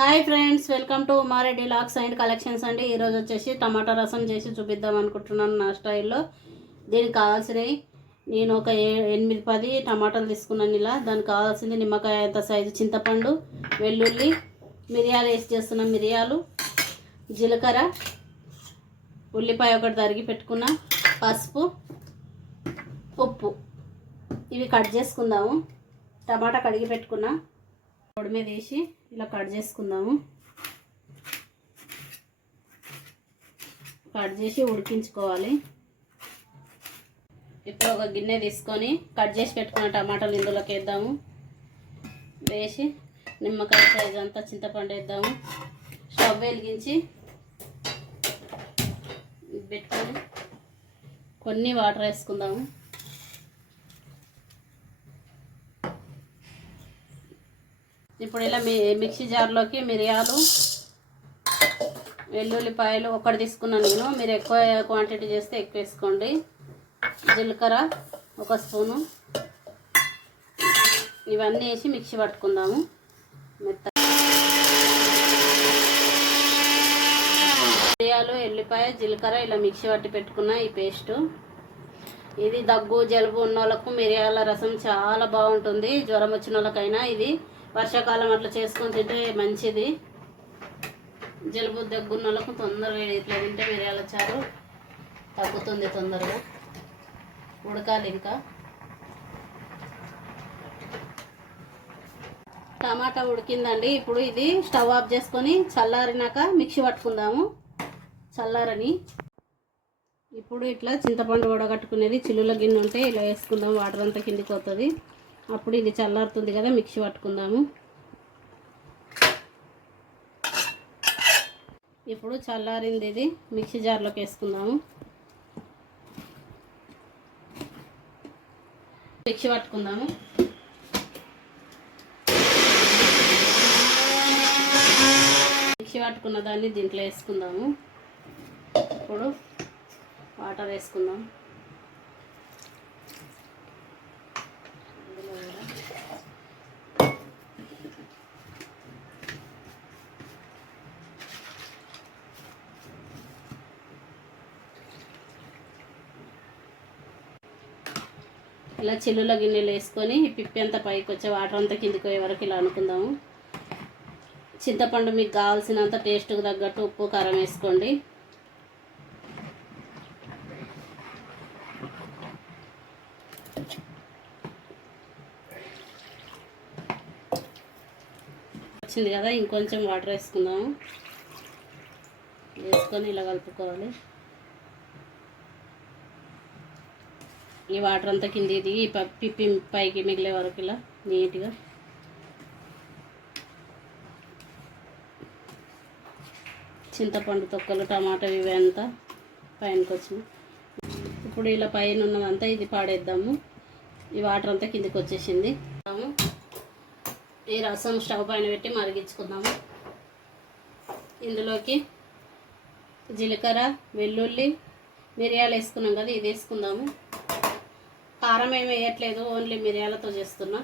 Hi friends, welcome to Uma Reddy looks and collections అండి. ఈరోజు వచ్చేసి టమాటా రసం చేసి చూపిద్దాం అనుకుంటున్నాను నా స్టైల్లో. దీనికి కావాల్సినవి నేను ఒక 8-10 టమాటాలు తీసుకున్నాను. ఇలా దానికి కావాల్సింది నిమ్మకాయ అంత సైజు చింతపండు, వెల్లుల్లి, మిరియాలు వేసి చేస్తున్నాం. మిరియాలు, జీలకర్ర, ఉల్లిపాయ ఒకటి తరిగి పెట్టుకున్న, పసుపు, ఉప్పు. ఇవి కట్ చేసుకుందాము. టమాటా కడిగి పెట్టుకున్న పొడి మీద వేసి ఇలా కట్ చేసుకుందాము. కట్ చేసి ఉడికించుకోవాలి. ఇప్పుడు ఒక గిన్నె తీసుకొని కట్ చేసి పెట్టుకున్న టమాటాలు ఇందులోకి వేద్దాము. వేసి నిమ్మకాయ సైజు అంతా చింతపండు వేద్దాము. స్టవ్ వెలిగించి పెట్టుకొని కొన్ని వాటర్ వేసుకుందాము. ఇప్పుడు ఇలా మిక్సీ జార్లోకి మిరియాలు, వెల్లుల్లిపాయలు ఒకటి తీసుకున్నాను నేను. మీరు ఎక్కువ క్వాంటిటీ చేస్తే ఎక్కువ వేసుకోండి. జీలకర్ర ఒక స్పూను, ఇవన్నీ వేసి మిక్సీ పట్టుకుందాము. మిరియాలు, ఎల్లిపాయ, జీలకర్ర ఇలా మిక్సీ పట్టి పెట్టుకున్న ఈ పేస్టు. ఇది దగ్గు జలుబు ఉన్న వాళ్ళకు మిరియాల రసం చాలా బాగుంటుంది. జ్వరం వచ్చిన వాళ్ళకైనా ఇది వర్షాకాలం అట్లా చేసుకొని తింటే మంచిది. జలుబు దగ్గున్న వాళ్ళకు తొందరగా ఇట్లా తింటే మిరియాల చారు తగ్గుతుంది తొందరగా. ఉడకాలి. ఇంకా టమాటా ఉడికిందండి. ఇప్పుడు ఇది స్టవ్ ఆఫ్ చేసుకొని చల్లారినాక మిక్సీ పట్టుకుందాము. చల్లారని ఇప్పుడు ఇట్లా చింతపండు వడగట్టుకునేది చిల్లుల గిన్నె ఉంటే ఇలా వేసుకుందాం. వాటర్ అంతా కిందికి వస్తుంది. అప్పుడు ఇది చల్లారుతుంది కదా, మిక్సీ పట్టుకుందాము. ఇప్పుడు చల్లారింది, ఇది మిక్సీ జార్లోకి వేసుకుందాము. మిక్సీ పట్టుకుందాము. మిక్సీ పట్టుకున్న దాన్ని దీంట్లో వేసుకుందాము. ఇప్పుడు వాటర్ వేసుకుందాం. ఇలా చిల్లుల గిన్నెలు వేసుకొని పిప్పి అంతా పైకి వచ్చే వాటర్ అంతా కిందికి పోయే వరకు ఇలా అనుకుందాము. చింతపండు మీకు కావాల్సినంత టేస్ట్కి తగ్గట్టు ఉప్పు కారం వేసుకోండి. వచ్చింది కదా, ఇంకొంచెం వాటర్ వేసుకుందాము. వేసుకొని ఇలా కలుపుకోవాలి. ఈ వాటర్ అంతా కింద దిగి పిప్పి పైకి మిగిలే వరకు ఇలా నీట్గా చింతపండు తొక్కలు, టమాటా ఇవి అంతా పైనకి వచ్చినాయి. ఇప్పుడు ఇలా పైన ఉన్నదంతా ఇది పాడేద్దాము. ఈ వాటర్ అంతా కిందికి వచ్చేసింది. ఈ రసం స్టవ్ పైన పెట్టి మరిగించుకుందాము. ఇందులోకి జీలకర్ర, వెల్లుల్లి, మిరియాలు వేసుకున్నాం కదా, ఇది వేసుకుందాము. కారం ఏమి వేయట్లేదు, ఓన్లీ మిరియాలతో చేస్తున్నా.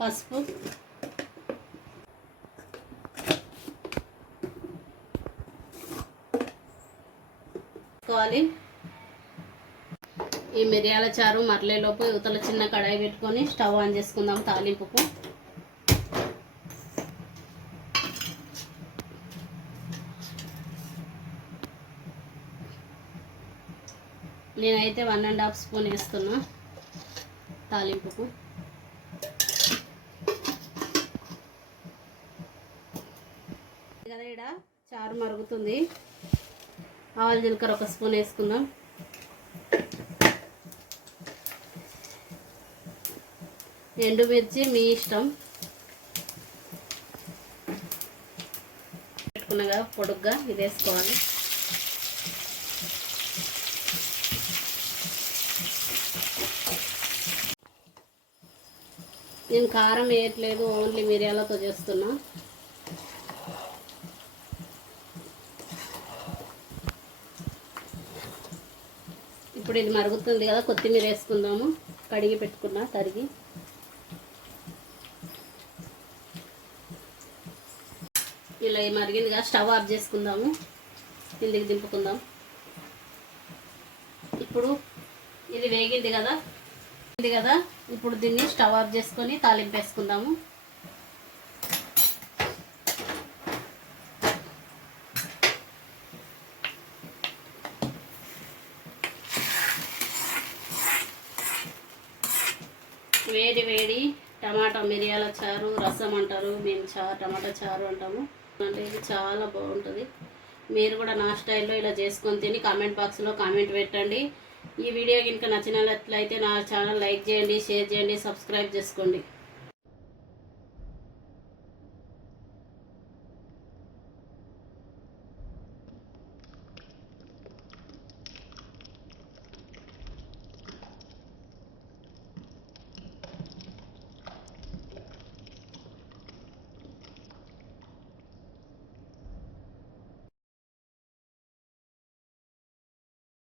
పసుపు, వేసుకోవాలి. ఈ మిరియాల చారు మరలేలోపు యువతల చిన్న కడాయి పెట్టుకొని స్టవ్ ఆన్ చేసుకుందాం తాలింపుకు. నేనైతే 1½ స్పూన్ వేస్తున్నా తాలింపుకు. కదా ఇక్కడ చారు మరుగుతుంది. ఆవాలు జీలకర్ర ఒక స్పూన్ వేసుకుందాం. ఎండుమిర్చి మీ ఇష్టం. పెట్టుకున్నా కదా పొడుగ్గా, ఇది వేసుకోవాలి. నేను కారం వేయట్లేదు, ఓన్లీ మిరియాలతో చేస్తున్నా. ఇప్పుడు ఇది మరుగుతుంది కదా, కొత్తిమీర వేసుకుందాము. కడిగి పెట్టుకున్నా, తరిగి ఇలా మరిగిందిగా స్టవ్ ఆఫ్ చేసుకుందాము, కిందికి దింపుకుందాం. ఇప్పుడు ఇది వేగింది కదా ఇప్పుడు దీన్ని స్టవ్ ఆఫ్ చేసుకొని తాలింపు వేసుకుందాము. వేడి వేడి టమాటా మిరియాల చారు, రసం అంటారు, మేము టమాటా చారు అంటాము. అంటే ఇది చాలా బాగుంటుంది. మీరు కూడా నా స్టైల్లో ఇలా చేసుకొని తిని కామెంట్ బాక్స్లో కామెంట్ పెట్టండి. ఈ వీడియో కనుక నచ్చినట్లయితే నా ఛానల్ లైక్ చేయండి, షేర్ చేయండి, సబ్స్క్రైబ్ చేసుకోండి.